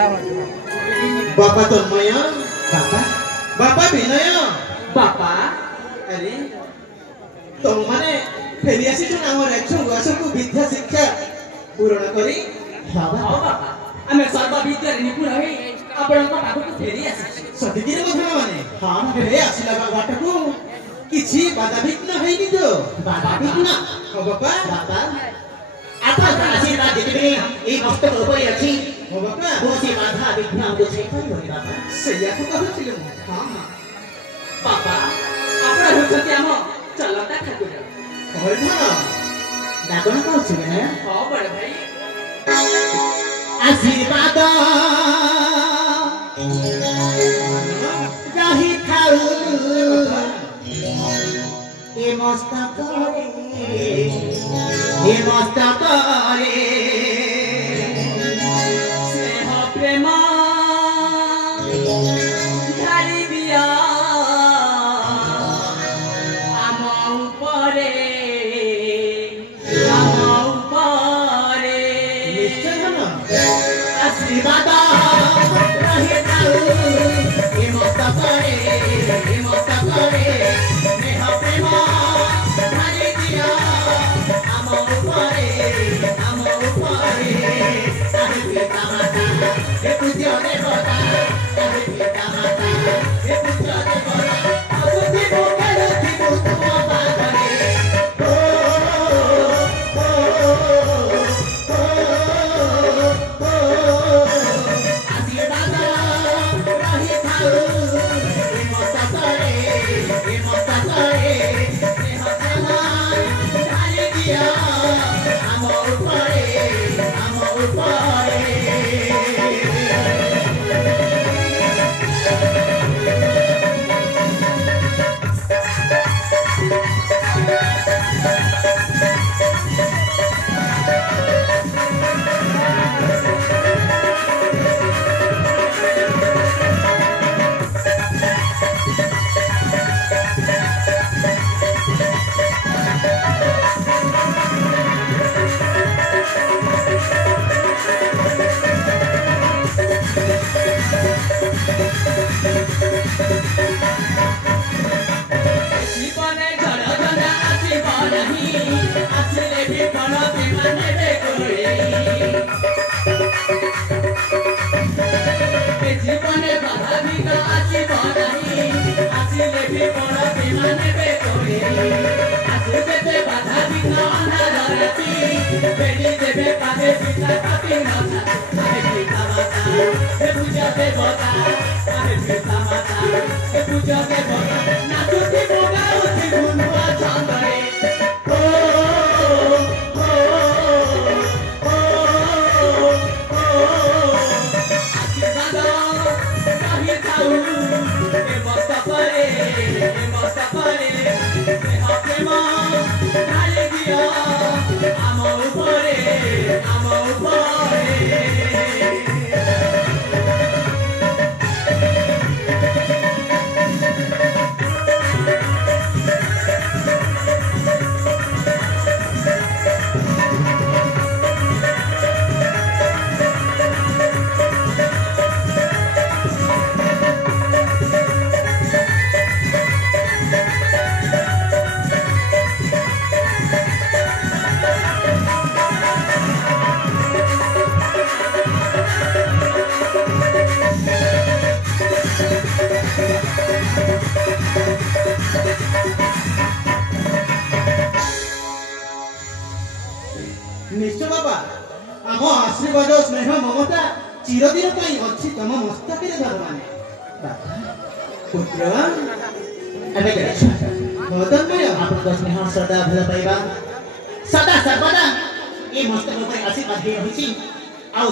बापा तन्मय बापा बापा विनय बापा अरे तुम माने फेरी आसी आम छुआ सबको विद्या शिक्षा पूरण करी हाँ बापा आमे सर्व विद्या निपुण होई आपनका पाखକୁ फेरी आसी सतीगिरी कथा माने हां फेरी आसिला बाटको किछि बाधाविघ्न हैनी तो बाधाविघ्न हो बापा बापा आपन आशीर्वाद दिबे ए मस्तक ऊपर अछि हो बापा कोसी बाधा विघ्न हमको छैन होई बापा सैया को कहथिले हां हां बापा आपन होछति हम चलता ठाकुर होय ना दागण कहछि ने हां बड़ भाई आशीर्वाद रही थाउ ए मस्तक रे स्नेह प्रेम ढाली दिया आम उपरे आशीर्वाद रही थाउ ए मस्तक रे स्नेह प्रेम ढाली दिया आम उपरे साहे पिता माता हे पूज्य देवता साहे पिता माता हे पूज्य देवता असुधि भोगे रुधि तुम पागले आशीर्वाद रही थाउ ए मस्तक रे स्नेह प्रेम ढाली दिया आम उपरे जीवने झड़ झंडा आसीब नहीं आसिले भी पण बेमाने बे कोई जीवने बाधा भी आसीब नहीं आसिले भी पण बेमाने बे कोई आसु देते बाधा भी अंधार राती बेड़ी देवे पावे पिता पापी न साहे पिता माता हे पूजा देवता साहे पिता माता हे पूजा देवता नाचुती मोगाउती गुनुआ छंदरे आशीर्वाद रही थाउ ए मस्तक रे स्नेह प्रेम ढाली दिया आम उपरे निश्चय बाबा आम आशीर्वाद स्नेह ममता चिरदिन पाई अछि तम मस्तक रे भगवान बाबा पुत्र अबे मदनमय आपन स्नेह सदा भल पाइबा सदा सर्वदा ए मस्तक ऊपर आशीर्वाद हे होछि आ